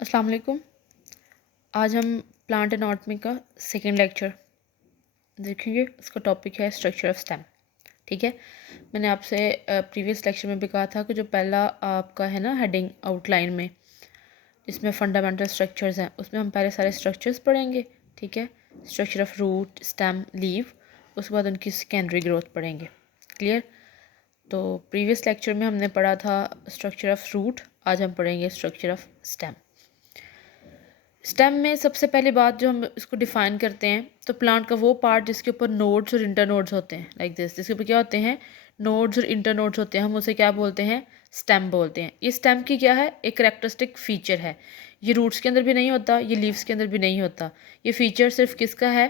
अस्सलाम वालेकुम। आज हम प्लांट एनाटॉमी का सेकंड लेक्चर देखेंगे। उसका टॉपिक है स्ट्रक्चर ऑफ स्टेम। ठीक है, मैंने आपसे प्रीवियस लेक्चर में भी कहा था कि जो पहला आपका है ना हेडिंग आउटलाइन में, जिसमें फंडामेंटल स्ट्रक्चर्स हैं, उसमें हम पहले सारे स्ट्रक्चर्स पढ़ेंगे। ठीक है, structure of root, stem, leave, उसके बाद उनकी सेकेंडरी ग्रोथ पढ़ेंगे। क्लियर? तो प्रीवियस लेक्चर में हमने पढ़ा था स्ट्रक्चर ऑफ रूट, आज हम पढ़ेंगे स्ट्रक्चर ऑफ स्टेम। स्टेम में सबसे पहली बात जो हम इसको डिफाइन करते हैं, तो प्लांट का वो पार्ट जिसके ऊपर नोड्स और इंटरनोड्स होते हैं, लाइक दिस, जिसके ऊपर क्या होते हैं, नोड्स और इंटरनोड्स होते हैं, हम उसे क्या बोलते हैं, स्टेम बोलते हैं। ये स्टेम की क्या है, एक करेक्टरिस्टिक फीचर है। ये रूट्स के अंदर भी नहीं होता, ये लीव्स के अंदर भी नहीं होता। ये फीचर सिर्फ किसका है,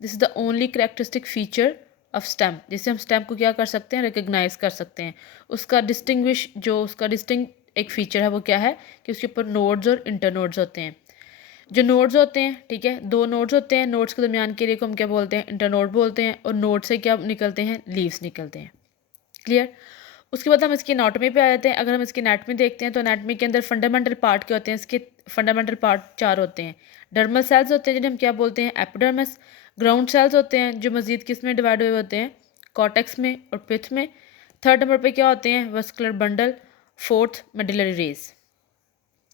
this is the only characteristic feature of stem, जिससे हम स्टेम को क्या कर सकते हैं, रिकग्नाइज कर सकते हैं। उसका डिस्टिंग्विश, जो उसका डिस्टिंग एक फीचर है, वो क्या है कि उसके ऊपर नोड्स और इंटरनोड्स होते हैं। जो नोड्स होते हैं, ठीक है, दो नोड्स होते हैं, नोड्स के दरमियान के लिए को हम क्या बोलते हैं, इंटरनोड बोलते हैं, और नोड से क्या निकलते हैं, लीव्स निकलते हैं। क्लियर? उसके बाद हम इसकी एनाटॉमी पे आ जाते हैं। अगर हम इसकी एनाटॉमी देखते हैं तो एनाटॉमी के अंदर फंडामेंटल पार्ट क्या होते हैं, इसके फंडामेंटल पार्ट 4 होते हैं। डर्मल सेल्स होते हैं जिन्हें हम क्या बोलते हैं, एपिडर्मिस। ग्राउंड सेल्स होते हैं जो मजीद किस में डिवाइड हुए होते हैं, कॉर्टेक्स में और पिथ में। थर्ड नंबर पे क्या होते हैं, vascular bundle. Fourth, medullary rays.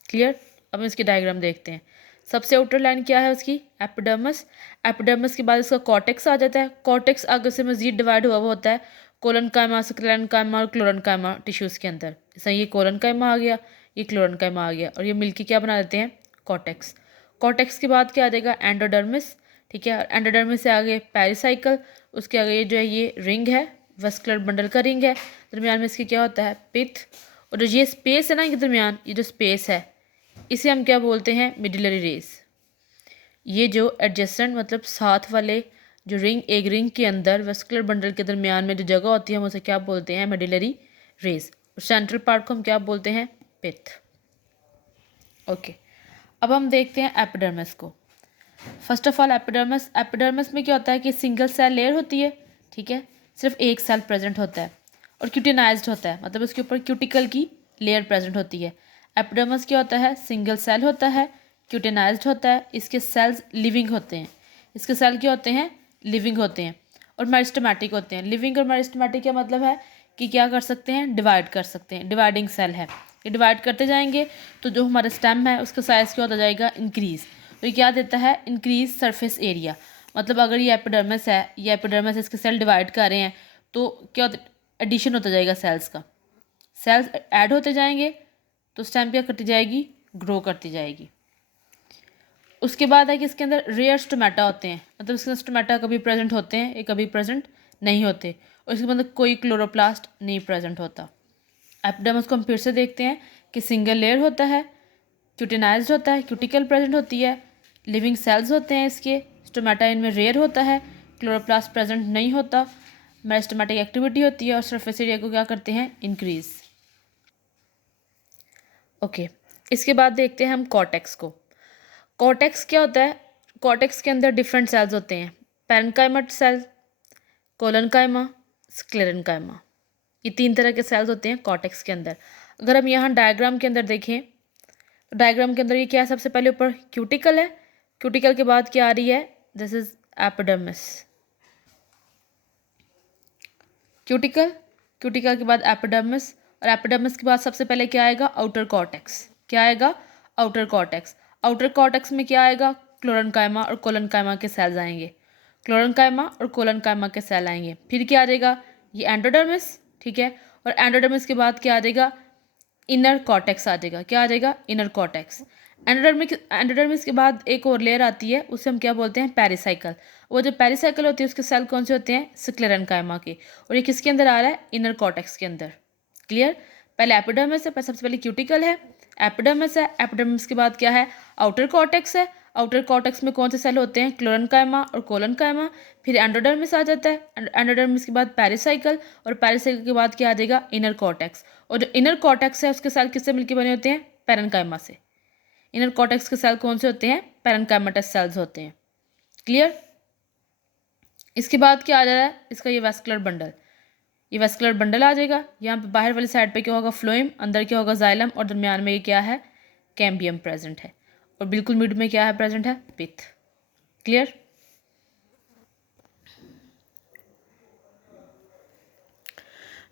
Clear? अब हम इसकी डायग्राम देखते हैं। सबसे आउटर लाइन क्या है उसकी, एपिडर्मिस। एपिडर्मिस के बाद इसका कॉर्टेक्स आ जाता है। कॉर्टेक्स आगे से मजीद डिवाइड हुआ होता है कोलनकाइमा, स्क्लेरेनकाइमा और क्लोरेनकाइमा टिश्यूज़ के अंदर। जैसे ये कोलनकाइमा आ गया, ये क्लोरेनकाइमा आ गया, और ये मिलके क्या बना देते हैं, कॉर्टेक्स। कॉर्टेक्स के बाद क्या आ जाएगा, एंडोडर्मिस। ठीक है, एंडोडर्मिस से आगे पेरिसाइकल, उसके आगे ये जो है ये रिंग है, वस्कुलर बंडल का रिंग है। दरमियान में इसके क्या होता है, पिथ। और जो ये स्पेस है ना, इनके दरमियान ये जो स्पेस है, इसे हम क्या बोलते हैं, मिडलरी रेस। ये जो एडजेसेंट मतलब साथ वाले जो रिंग, एक रिंग के अंदर वस्कुलर बंडल के दरमियान में जो जगह होती है, हम उसे क्या बोलते हैं, मिडलरी रेस। और सेंट्रल पार्ट को हम क्या बोलते हैं, पिथ। ओके, अब हम देखते हैं एपिडर्मिस को। First of all epidermis, epidermis में क्या होता है कि सिंगल सेल लेयर होती है। ठीक है, सिर्फ एक सेल प्रेजेंट होता है और क्यूटिनाइज्ड होता है, मतलब उसके ऊपर क्यूटिकल की लेयर प्रेजेंट होती है। एपिडर्मिस क्या होता है, सिंगल सेल होता है, क्यूटिनाइज्ड होता है, इसके सेल्स लिविंग होते हैं। इसके सेल क्या होते हैं, लिविंग होते हैं, और मेरिस्टेमेटिक होते हैं। लिविंग और मेरिस्टेमेटिक क्या मतलब है कि क्या कर सकते हैं, डिवाइड कर सकते हैं, डिवाइडिंग सेल है। ये डिवाइड करते जाएंगे तो जो हमारा स्टेम है उसका साइज़ क्या होता जाएगा, इंक्रीज़। तो ये क्या देता है, इंक्रीज सरफेस एरिया। मतलब अगर ये एपिडर्मिस है, ये एपिडर्मिस इसके सेल डिवाइड कर रहे हैं, तो क्या होता, एडिशन होता जाएगा सेल्स का। सेल्स ऐड होते जाएंगे तो स्टेम क्या करती जाएगी, ग्रो करती जाएगी। उसके बाद है कि इसके अंदर रेयर स्टोमेटा होते हैं, मतलब इसके अंदर स्टोमेटा कभी प्रेजेंट होते हैं, ये कभी प्रेजेंट नहीं होते, और इसके अंदर कोई क्लोरोप्लास्ट नहीं प्रेजेंट होता। एपिडर्मिस को हम फिर से देखते हैं कि सिंगल लेयर होता है, क्यूटिनाइज्ड होता है, क्यूटिकल प्रेजेंट होती है, लिविंग सेल्स होते हैं इसके, स्टोमेटा इनमें रेयर होता है, क्लोरोप्लास्ट प्रेजेंट नहीं होता, मेरिस्टेमेटिक एक्टिविटी होती है, और सरफेस एरिया को क्या करते हैं, इंक्रीज। ओके, इसके बाद देखते हैं हम कॉर्टेक्स को। कॉर्टेक्स क्या होता है, कॉर्टेक्स के अंदर डिफरेंट सेल्स होते हैं, पैरेन्काइमा सेल, कोलनकाइमा, स्क्लेरेनकाइमा। ये 3 तरह के सेल्स होते हैं कॉर्टेक्स के अंदर। अगर हम यहाँ डायग्राम के अंदर देखें तो डायग्राम के अंदर ये क्या है, सबसे पहले ऊपर क्यूटिकल है, क्यूटिकल के बाद क्या आ रही है, this is epidermis. Cuticle, cuticle के बाद एपिडर्मिस, और एपिडर्मिस के बाद सबसे पहले क्या आएगा, आउटर कॉर्टेक्स। क्या आएगा, आउटर कॉर्टेक्स। आउटर कॉर्टेक्स में क्या आएगा, क्लोरेनकाइमा और कोलनकाइमा के सेल्स आएंगे, क्लोरेनकाइमा और कोलनकाइमा के सेल आएंगे। फिर क्या आ जाएगा, ये एंडोडर्मिस। ठीक है, और एंडोडर्मिस के बाद क्या आ जाएगा, इनर कॉर्टेक्स आ जाएगा। क्या आ जाएगा, इनर कॉर्टेक्स। एंडोडर्मिस के बाद एक और लेयर आती है, उसे हम क्या बोलते हैं, पेरिसाइकल। वो जो पेरिसाइकल होती है उसके सेल कौन से होते हैं, स्क्लेरेनकाइमा के, और ये किसके अंदर आ रहा है, इनर कॉर्टेक्स के अंदर। क्लियर? पहले एपिडर्मिस है, सबसे पहले क्यूटिकल है, एपिडर्मिस है, एपिडर्मिस के बाद क्या है, आउटर कॉर्टेक्स है। आउटर कॉर्टेक्स में कौन से सेल होते हैं, क्लोरेनकाइमा और कोलनकाइमा। फिर एंडोडर्मिस आ जाता है, एंडोडर्मिस के बाद पेरिसाइकल, और पेरिसाइकल के बाद क्या आ जाएगा, इनर कॉर्टेक्स। और जो इनर कॉर्टेक्स है उसके सेल किससे मिलकर बने होते हैं, पैरेन्काइमा से। इनर कॉर्टेक्स के सेल कौन से होते हैं, पैरेन्काइमेटस सेल्स होते हैं। क्लियर? इसके बाद क्या आ जाता है, इसका ये वैस्कुलर बंडल, ये वैस्कुलर बंडल आ जाएगा। यहाँ पे बाहर वाली साइड पे क्या होगा, फ्लोएम, अंदर क्या होगा, जाइलम, और दरमियान में ये क्या है, कैम्बियम प्रेजेंट है, और बिल्कुल मिड में क्या है प्रेजेंट है, पिथ। क्लियर।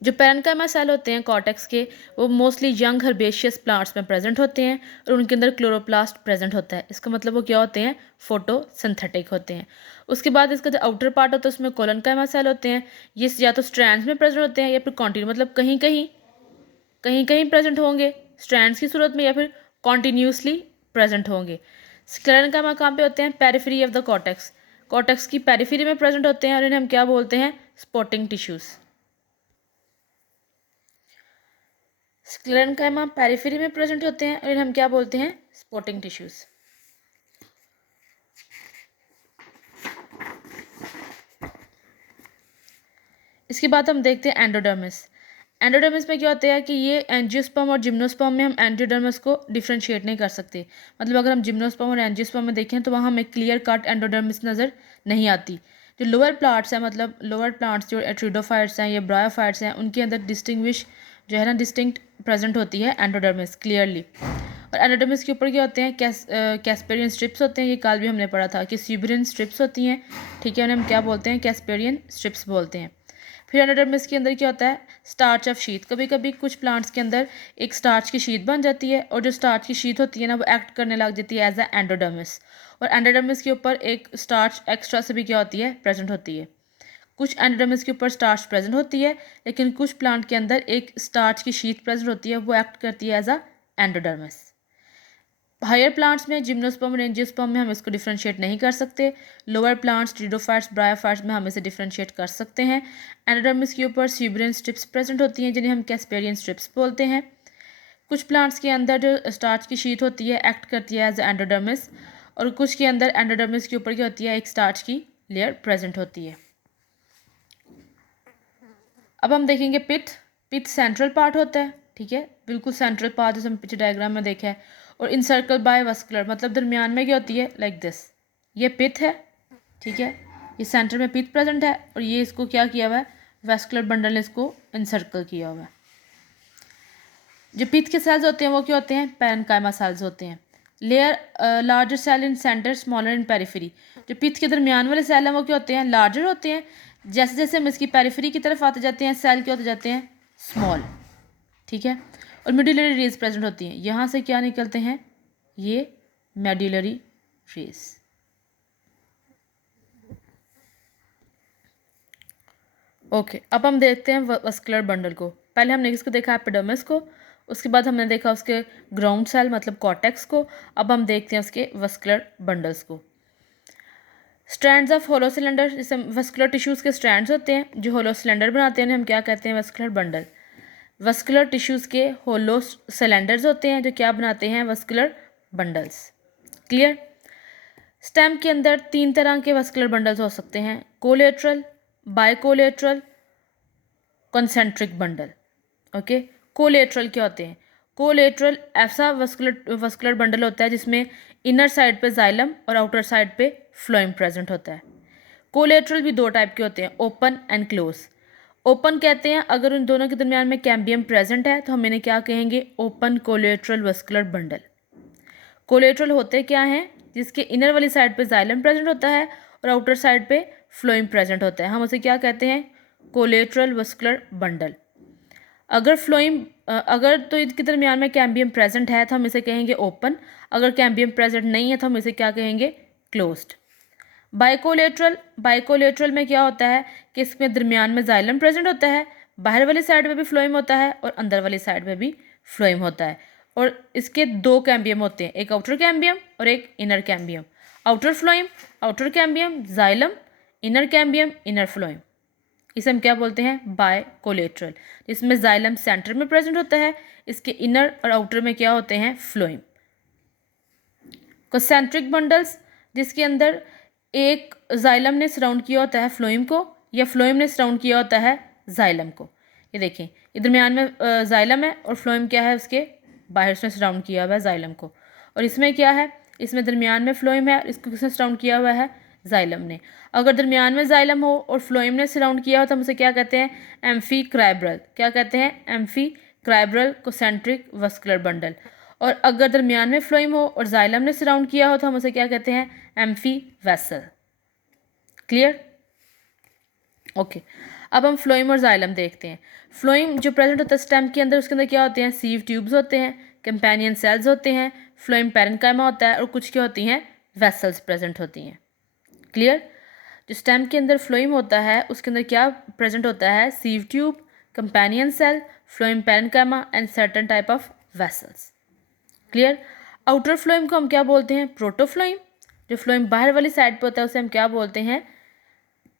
जो पैरेन्काइमा सेल होते हैं कॉर्टेक्स के, वो मोस्टली यंग हर्बेशियस प्लांट्स में प्रेजेंट होते हैं और उनके अंदर क्लोरोप्लास्ट प्रेजेंट होता है। इसका मतलब वो क्या होते हैं, फोटोसिंथेटिक होते हैं। उसके बाद इसका जो आउटर पार्ट होता है उसमें कोलोनकाइमा सेल होते हैं। ये या तो स्ट्रैंड्स में प्रेजेंट होते हैं या फिर कॉन्टिन्यू, मतलब कहीं कहीं प्रेजेंट होंगे स्ट्रैंड्स की सूरत में, या फिर कॉन्टीन्यूसली प्रेजेंट होंगे। स्क्लेरेंकाइमा कहाँ पे होते हैं, periphery of the cortex, cortex की पेरिफेरी में प्रेजेंट होते हैं और इन्हें हम क्या बोलते हैं, स्पॉटिंग टिश्यूज। स्क्लेरेंकाइमा पेरिफेरी में प्रेजेंट होते हैं और इन्हें हम क्या बोलते हैं, स्पॉटिंग टिश्यूज। इसके बाद हम देखते हैं एंडोडर्मिस। एंडोडर्मिस में क्या होता है कि ये एंजियोस्पर्म और जिम्नोस्पर्म में हम एंडोडर्मिस को डिफ्रेंशिएट नहीं कर सकते। मतलब अगर हम जिम्नोस्पर्म और एंजियोस्पर्म में देखें तो वहाँ हमें क्लियर कट एंडोडर्मिस नज़र नहीं आती। जो लोअर प्लांट्स हैं, मतलब लोअर प्लांट्स जो एट्रिडोफाइट्स हैं या ब्रायोफाइट्स हैं, उनके अंदर डिस्टिंग्विश जो है ना, डिस्टिंक्ट प्रेजेंट होती है एंडोडर्मिस क्लियरली। और एंडोडर्मिस के ऊपर क्या होते हैं, कैस्पेरियन स्ट्रिप्स होते हैं। ये कल भी हमने पढ़ा था कि सीबरियन स्ट्रिप्स होती हैं, ठीक है, उन्हें हम क्या बोलते हैं, कैस्पेरियन स्ट्रिप्स बोलते हैं। फिर एंडोडर्मिस के अंदर क्या होता है, स्टार्च ऑफ शीथ। कभी कभी कुछ प्लांट्स के अंदर एक स्टार्च की शीथ बन जाती है और जो स्टार्च की शीथ होती है ना, वो एक्ट करने लग जाती है एज अ एंडोडर्मिस। और एंडोडर्मिस के ऊपर एक स्टार्च एक्स्ट्रा से भी क्या होती है, प्रेजेंट होती है। कुछ एंडोडर्मिस के ऊपर स्टार्च प्रेजेंट होती है, लेकिन कुछ प्लांट के अंदर एक स्टार्च की शीथ प्रेजेंट होती है, वो एक्ट करती है as a endodermis. Higher plants में जिम्नोस्पर्म और एंजियोस्पर्म में हम इसको डिफ्रेंशिएट नहीं कर सकते। लोअर प्लांट्स ट्रिडोफाइट्स ब्रायोफाइट्स में हम इसे डिफ्रेंशिएट कर सकते हैं। एंडोडर्मिस के ऊपर सीबरियन स्ट्रिप्स प्रेजेंट होती हैं जिन्हें हम कैस्पेरियन स्ट्रिप्स बोलते हैं। कुछ प्लांट्स के अंदर जो स्टार्च की शीट होती है एक्ट करती है एज एंडोडर्मिस, और कुछ के अंदर एंडोडर्मिस के ऊपर क्या होती है, एक स्टार्च की लेयर प्रेजेंट होती है। अब हम देखेंगे पिथ। पिथ सेंट्रल पार्ट होता है, ठीक है, बिल्कुल सेंट्रल पार्ट जैसे हम पीछे डायग्राम में देखा है। और इनसर्कल बाय वस्कुलर, मतलब दरमियान में क्या होती है, लाइक दिस। ये पिथ है, ठीक है, ये सेंटर में पिथ प्रेजेंट है और ये इसको क्या किया हुआ है, वैस्कुलर बंडल ने इसको इनसर्कल किया हुआ है। जो पिथ के सेल्स होते हैं वो क्या होते हैं, पैरेन्काइमा सेल्स होते हैं। Layer larger cell in centre, smaller in periphery. जो पिथ के दरमियान वाले सेल हैं वो क्या होते हैं, लार्जर होते हैं। जैसे जैसे हम इसकी पेरिफेरी की तरफ आते जाते हैं, सेल क्या होते जाते हैं, स्मॉल, ठीक है। और मेडुलरी रेज प्रेजेंट होती हैं। यहाँ से क्या निकलते हैं, ये मेडुलरी रेज। ओके, अब हम देखते हैं वस्कुलर बंडल को। पहले हमने किसको देखा, एपिडर्मिस को, उसके बाद हमने देखा उसके ग्राउंड सेल मतलब कॉर्टेक्स को। अब हम देखते हैं उसके वस्कुलर बंडल्स को। स्ट्रैंड्स ऑफ होलो सिलेंडर, जैसे वस्कुलर टिश्यूज़ के स्ट्रैंड्स होते हैं जो होलो सिलेंडर बनाते हैं, उन्हें हम क्या कहते हैं, वस्कुलर बंडल। वस्कुलर टिश्यूज़ के होलो सिलेंडर्स होते हैं जो क्या बनाते हैं, वस्कुलर बंडल्स। क्लियर। स्टेम के अंदर 3 तरह के वस्कुलर बंडल्स हो सकते हैं, collateral, bicollateral, concentric bundle. Okay, collateral क्या होते हैं, कोलेट्रल ऐसा वस्कुलर बंडल होता है जिसमें इनर साइड पे जाइलम और आउटर साइड पे फ्लोएम प्रेजेंट होता है। कोलेट्रल भी 2 टाइप के होते हैं, ओपन एंड क्लोज। ओपन कहते हैं अगर उन दोनों के दरमियान में कैम्बियम प्रेजेंट है तो हम इन्हें क्या कहेंगे, open collateral vascular bundle. Collateral होते क्या हैं, जिसके इनर वाली साइड पे जाइलम प्रेजेंट होता है और आउटर साइड पे फ्लोएम प्रेजेंट होता है, हम उसे क्या कहते हैं, कोलेट्रल वस्कुलर बंडल। अगर तो इनके दरमियान में कैम्बियम प्रेजेंट है तो हम इसे कहेंगे ओपन, अगर कैम्बियम प्रेजेंट नहीं है तो हम इसे क्या कहेंगे, क्लोज्ड। बाइकोलेट्रल में क्या होता है कि इसमें दरमियान में जाइलम प्रेजेंट होता है, बाहर वाली साइड में भी फ्लोएम होता है और अंदर वाली साइड में भी फ्लोएम होता है। और इसके 2 कैम्बियम होते हैं, एक आउटर कैम्बियम और एक inner cambium. Outer phloem, outer cambium, xylem, inner cambium, inner phloem. इसे हम क्या बोलते हैं, बायकोलेट्रल, जिसमें जाइलम सेंटर में प्रेजेंट होता है, इसके इनर और आउटर में क्या होते हैं, फ्लोएम। कंसेंट्रिक बंडल्स, जिसके अंदर एक जाइलम ने सराउंड किया होता है फ्लोएम को या फ्लोएम ने सराउंड किया होता है जाइलम को। ये देखें, इधर दरमियान में जाइलम है और फ्लोएम क्या है, उसके बाहर से सराउंड किया हुआ है जाइलम को। और इसमें क्या है, इसमें दरमियान में फ्लोएम है, इसको किसने सराउंड किया हुआ है, जाइलम ने। अगर दरमियान में जाइलम हो और फ्लोएम ने सराउंड किया हो तो हम उसे क्या कहते हैं, एम्फीक्राइब्रल। क्या कहते हैं, एम्फीक्राइब्रल कंसेंट्रिक वस्कुलर बंडल। और अगर दरमियान में फ्लोइम हो और जाइलम ने सराउंड किया हो तो हम उसे क्या कहते हैं, एम्फी वेसल। क्लियर? ओके, अब हम फ्लोइम और जाइलम देखते हैं। फ्लोइम जो प्रेजेंट होता है स्टेम के अंदर, उसके अंदर क्या होते हैं, सीव ट्यूब्स होते हैं, कंपेनियन सेल्स होते हैं, फ्लोइम पैरेन्काइमा होता है और कुछ क्या होती हैं, वेसल्स प्रेजेंट होती हैं। क्लियर? जो स्टेम के अंदर फ्लोइम होता है उसके अंदर क्या प्रेजेंट होता है, sieve tube, companion cell, phloem parenchyma and certain type of vessels. Clear? Outer phloem को हम क्या बोलते हैं, प्रोटोफ्लोइम। जो फ्लोइम बाहर वाली साइड पे होता है उसे हम क्या बोलते हैं,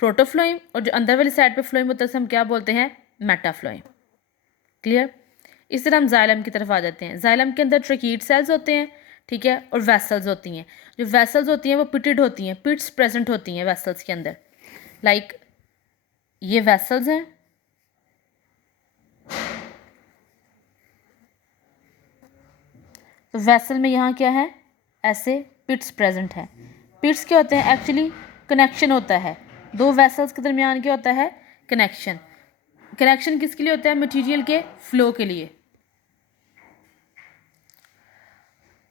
प्रोटोफ्लोइम। और जो अंदर वाली साइड पे फ्लोइम होता है उसे हम क्या बोलते हैं, मेटाफ्लोइम। क्लियर? इस तरह हम जाइलम की तरफ आ जाते हैं। जाइलम के अंदर ट्रकीड सेल्स होते हैं, ठीक है, और वेसल्स होती हैं। जो वेसल्स होती हैं वो पिटेड होती हैं, पिट्स प्रेजेंट होती हैं वेसल्स के अंदर। लाइक ये वेसल्स हैं, तो वेसल में यहाँ क्या है, ऐसे पिट्स प्रेजेंट हैं। पिट्स क्या होते हैं, एक्चुअली कनेक्शन होता है दो वेसल्स के दरमियान, क्या होता है, कनेक्शन। कनेक्शन किसके लिए होता है, मटेरियल के फ्लो के लिए।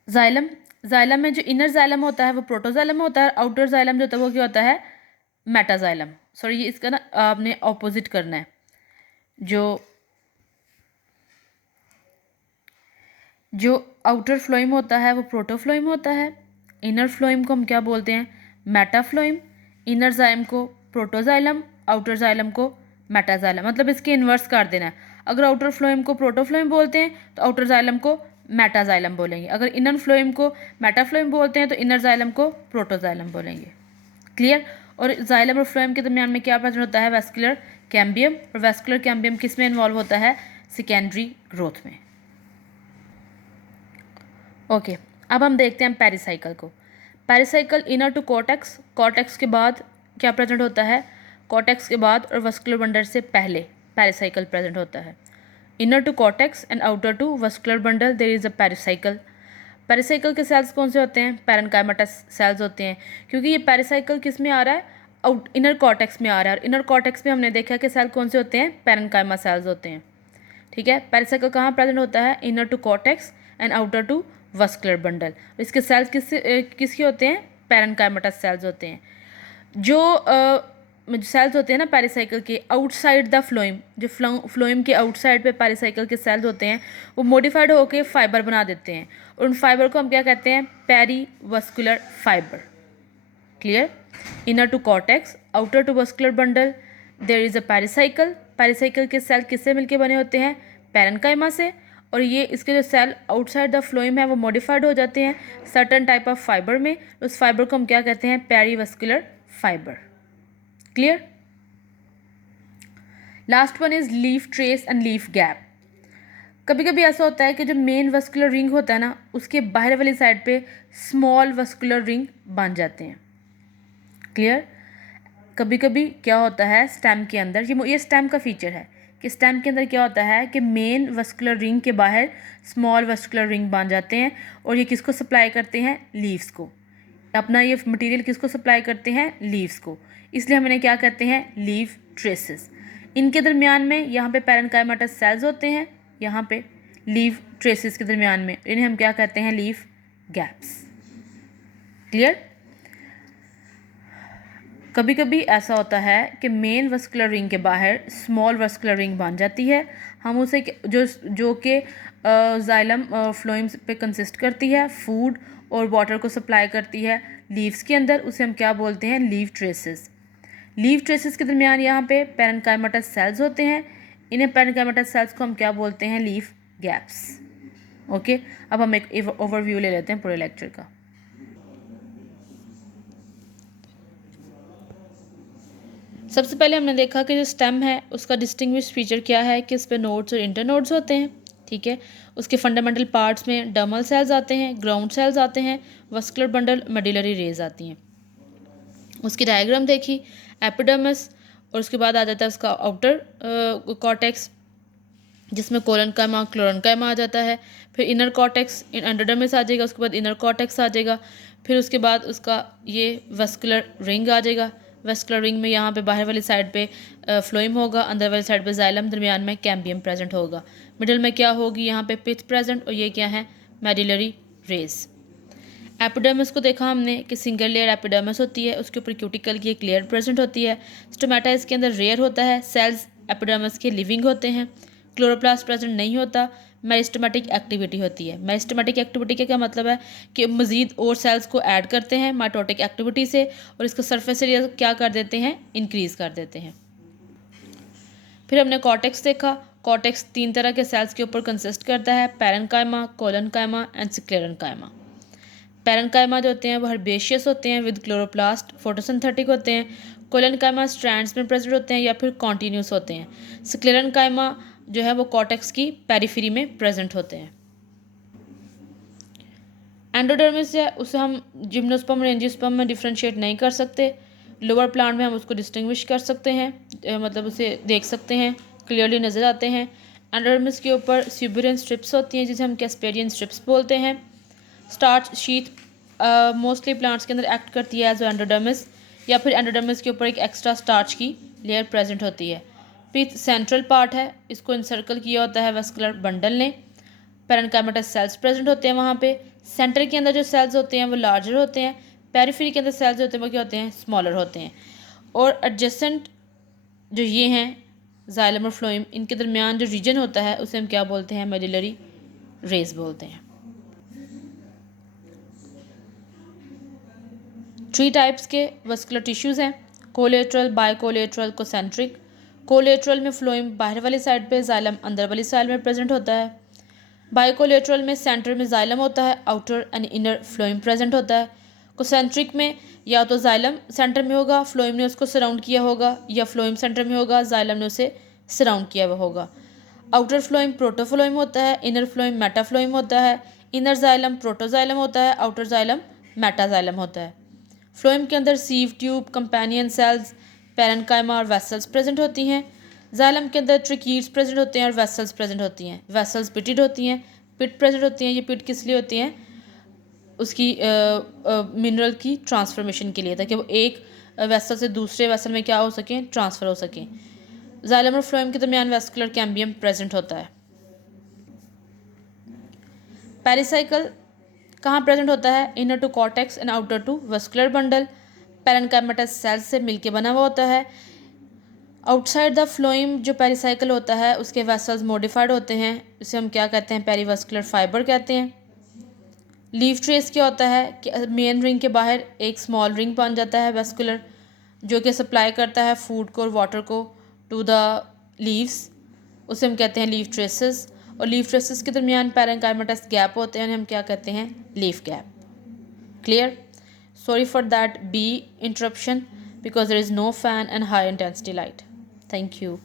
जाइलम, जाइलम में जो इनर जाइलम होता है वो प्रोटोजाइलम होता है, और आउटर जाइलम जो होता है वो क्या होता है, मेटाजाइलम। सॉरी, ये इसका ना आपने ऑपोजिट करना है। जो आउटर फ्लोइम होता है वो प्रोटोफ्लोइम होता है, इनर फ्लोइम को हम क्या बोलते हैं, मेटाफ्लोइम, इनर जाइलम को प्रोटोजाइलम, आउटर जाइलम को मेटाजाइलम। मतलब इसके इन्वर्स कर देना है। अगर आउटर फ्लोइम को प्रोटोफ्लोइम बोलते हैं तो आउटर जाइलम को मेटाजाइलम बोलेंगे। अगर इनर फ्लोइम को मेटाफ्लोइम बोलते हैं तो इनर जाइलम को प्रोटोजाइलम बोलेंगे। क्लियर? और जाइलम और फ्लोइम के दरमियान में क्या प्रेजेंट होता है, वेस्कुलर कैम्बियम। और वेस्कुलर कैम्बियम किस में इन्वॉल्व होता है, सेकेंडरी ग्रोथ में। ओके, अब हम देखते हैं पेरिसाइकिल को। Pericycle inner to cortex, cortex के बाद क्या प्रेजेंट होता है, कॉर्टेक्स के बाद और वस्कुलर बंडल से पहले पेरिसाइकिल प्रेजेंट होता है। Inner to cortex and outer to vascular bundle there is a pericycle. Pericycle के सेल्स कौन से होते हैं, पैरेन्काइमाटस सेल्स होते हैं, क्योंकि ये पेरिसाइकिल किस में आ रहा है, आउट इनर कॉर्टेक्स में आ रहा है। और इनर कॉर्टेक्स में हमने देखा कि सेल कौन से होते हैं, पैरेन्काइमा सेल्स होते हैं। ठीक है, पेरिसाइकिल कहाँ प्रेजेंट होता है, inner to cortex and outer to vascular bundle. इसके सेल्स किसके होते हैं, पैरेन्काइमाटस सेल्स होते हैं। जो सेल्स होते हैं ना पेरिसाइकिल के आउटसाइड द फ्लोइम, जो फ्लोइम के आउटसाइड पे पेरिसाइकिल के सेल्स होते हैं वो मॉडिफाइड होकर फाइबर बना देते हैं, और उन फाइबर को हम क्या कहते हैं, perivascular fibre. Clear? Inner to cortex, outer to vascular bundle, there is a pericycle. Pericycle के सेल किससे मिलके बने होते हैं, पैरेन्काइमा से। और ये इसके जो सेल आउटसाइड द फ्लोइम है वो मॉडिफाइड हो जाते हैं सर्टन टाइप ऑफ फाइबर में। उस फाइबर को हम क्या कहते हैं, perivascular fibre. Clear? Last one is leaf trace and leaf gap. कभी कभी ऐसा होता है कि जो मेन वस्कुलर रिंग होता है ना उसके बाहर वाली साइड पे स्मॉल वस्कुलर रिंग बन जाते हैं। क्लियर? कभी कभी क्या होता है स्टेम के अंदर, ये स्टेम का फीचर है कि स्टेम के अंदर क्या होता है कि मेन वस्कुलर रिंग के बाहर स्मॉल वस्कुलर रिंग बन जाते हैं, और ये किसको सप्लाई करते हैं, लीव्स को। अपना ये मटेरियल किसको सप्लाई करते हैं, लीव्स को। इसलिए हम इन्हें क्या कहते हैं, लीव ट्रेसेस। इनके दरमियान में यहाँ पे पैरेन्काइमाटस सेल्स होते हैं, यहाँ पे लीव ट्रेसेस के दरमियान में इन्हें हम क्या कहते हैं, लीव गैप्स। क्लियर? कभी कभी ऐसा होता है कि मेन वस्कुलर रिंग के बाहर स्मॉल वस्कुलर रिंग बन जाती है, हम उसे जो कि जाइलम फ्लोइम पे कंसिस्ट करती है, फूड और वाटर को सप्लाई करती है लीव्स के अंदर, उसे हम क्या बोलते हैं, लीव ट्रेसेस। लीव ट्रेसेस के दरमियान यहाँ पे पैरेन्काइमाटस सेल्स होते हैं, इन्हें पैरेन्काइमाटस सेल्स को हम क्या बोलते हैं, लीव गैप्स। ओके, अब हम एक ओवरव्यू ले लेते हैं पूरे लेक्चर का। सबसे पहले हमने देखा कि जो स्टेम है उसका डिस्टिंग्विश फीचर क्या है कि इस पर नोड्स और इंटरनोड्स होते हैं। ठीक है, उसके फंडामेंटल पार्ट्स में डर्मल सेल्स आते हैं, ग्राउंड सेल्स आते हैं, वस्कुलर बंडल, मेडुलरी रेज आती हैं। उसकी डायग्राम देखी, एपिडर्मिस, और उसके बाद आ जाता है उसका आउटर कॉर्टेक्स जिसमें कोलनकाइमा क्लोरनकाइमा आ जाता है। फिर इनर कॉर्टेक्स एंडोडर्मिस आ जाएगा, उसके बाद इनर कॉर्टेक्स आ जाएगा। फिर उसके बाद उसका ये वस्कुलर रिंग आ जाएगा। वस्कुलर रिंग में यहाँ पे बाहर वाली साइड पे फ्लोइम होगा, अंदर वाली साइड पे जाइलम, दरमियान में कैम्बियम प्रेजेंट होगा। मिडिल में क्या होगी, यहाँ पे पिथ प्रेजेंट, और ये क्या है, मेडुलरी रेज। एपिडर्मिस को देखा हमने कि सिंगल लेयर एपिडर्मिस होती है, उसके ऊपर क्यूटिकल की एक लेयर प्रेजेंट होती है। स्टोमेटा इसके अंदर रेयर होता है, सेल्स एपिडर्मिस के लिविंग होते हैं, क्लोरोप्लास्ट प्रेजेंट नहीं होता, मेरिस्टेमेटिक एक्टिविटी होती है। मेरिस्टेमेटिक एक्टिविटी का क्या मतलब है कि मज़ीद और सेल्स को ऐड करते हैं माइटोटिक एक्टिविटी से और इसका सरफेस एरिया क्या कर देते हैं, इंक्रीज़ कर देते हैं। फिर हमने कॉर्टेक्स देखा। कॉर्टेक्स 3 तरह के सेल्स के ऊपर कंसिस्ट करता है, parenchyma, collenchyma and sclerenchyma. Parenchyma जो होते हैं वो हर्बेशियस होते हैं विद क्लोरोप्लास्ट, फोटोसिंथेटिक होते हैं। कोलेनकाइमा स्ट्रैंड्स में प्रेजेंट होते हैं या फिर कॉन्टीन्यूस होते हैं। स्क्लेरेन्काइमा जो है वो कॉर्टेक्स की पेरिफेरी में प्रेजेंट होते हैं। एंडोडर्मिस है उसे हम जिम्नोस्पर्म और एंजियोस्पर्म में डिफ्रेंशिएट नहीं कर सकते। लोअर प्लांट में हम उसको डिस्टिंग्विश कर सकते हैं, मतलब उसे देख सकते हैं, क्लियरली नज़र आते हैं। एंडोडर्मिस के ऊपर स्यूबेरियन स्ट्रिप्स होती हैं जिसे हम कैस्पेरियन स्ट्रिप्स बोलते हैं। स्टार्च शीथ मोस्टली प्लांट्स के अंदर एक्ट करती है एज एंडोडर्मिस, या फिर एंडोडर्मिस के ऊपर एक एक्स्ट्रा स्टार्च की लेयर प्रेजेंट होती है। पिथ सेंट्रल पार्ट है, इसको इंसर्कल किया होता है वेस्कुलर बंडल ने। पैरेन्काइमेटस सेल्स प्रेजेंट होते हैं वहाँ पे। सेंटर के अंदर जो सेल्स होते हैं वो लार्जर होते हैं, पेरिफेरी के अंदर सेल्स होते हैं वो क्या होते हैं, स्मॉलर होते हैं। और एडजेसेंट जो ये हैं जाइलम और फ्लोएम, इनके दरमियान जो रीजन होता है उसे हम क्या बोलते हैं, मेडुलरी रेज बोलते हैं। 3 टाइप्स के वस्कुलर टिश्यूज़ हैं, कोलेट्रल, बायकोलेट्रल, कोसेंट्रिक। कोलेट्रल में फ्लोएम बाहर वाली साइड पे, जाइलम अंदर वाली साइड में प्रेजेंट होता है। बायकोलेट्रल में सेंटर में जाइलम होता है, outer and inner phloem present होता है। कोसेंट्रिक में या तो जाइलम सेंटर में होगा, फ्लोएम ने उसको सराउंड किया होगा, या फ्लोएम सेंटर में होगा, जाइलम ने उसे सराउंड किया हुआ होगा। आउटर फ्लोएम प्रोटोफ्लोएम होता है, इनर फ्लोएम मेटाफ्लोएम होता है। इनर जाइलम प्रोटोजाइलम होता है, आउटर जाइलम मेटाजाइलम होता है। फ्लोएम के अंदर सीव ट्यूब, कंपेनियन सेल्स, पैरेन्काइमा और वेसल्स प्रेजेंट होती हैं। जाइलम के अंदर ट्रिकीड्स प्रेजेंट होते हैं और वेसल्स प्रेजेंट होती हैं। वेसल्स पिटिड होती हैं, पिट प्रेजेंट होती हैं। ये पिट किस लिए होती हैं, उसकी मिनरल की ट्रांसफॉर्मेशन के लिए, ताकि वो एक वेसल से दूसरे वेसल में क्या हो सकें, ट्रांसफ़र हो सकें। जाइलम और फ्लोएम के दरमियान वेस्कुलर कैम्बियम प्रेजेंट होता है। पेरिसाइकल कहाँ प्रेजेंट होता है, inner to cortex and outer to vascular bundle. Parenchymatous cells से मिलके बना हुआ होता है। आउटसाइड द फ्लोएम जो पेरिसाइकल होता है उसके वेसल्स मॉडिफाइड होते हैं, इसे हम क्या कहते हैं, पेरीवेस्कुलर फाइबर कहते हैं। लीफ ट्रेस क्या होता है कि मेन रिंग के बाहर एक स्मॉल रिंग बन जाता है वेस्कुलर, जो कि सप्लाई करता है फूड को और वाटर को टू द लीव्स, उसे हम कहते हैं लीफ ट्रेसेस। और लीफ ट्रेसेस के दरमियान पैरेन्काइमेटस गैप होते हैं, हम क्या कहते हैं, leaf gap. Clear? Sorry for that be interruption because there is no fan and high intensity light. Thank you.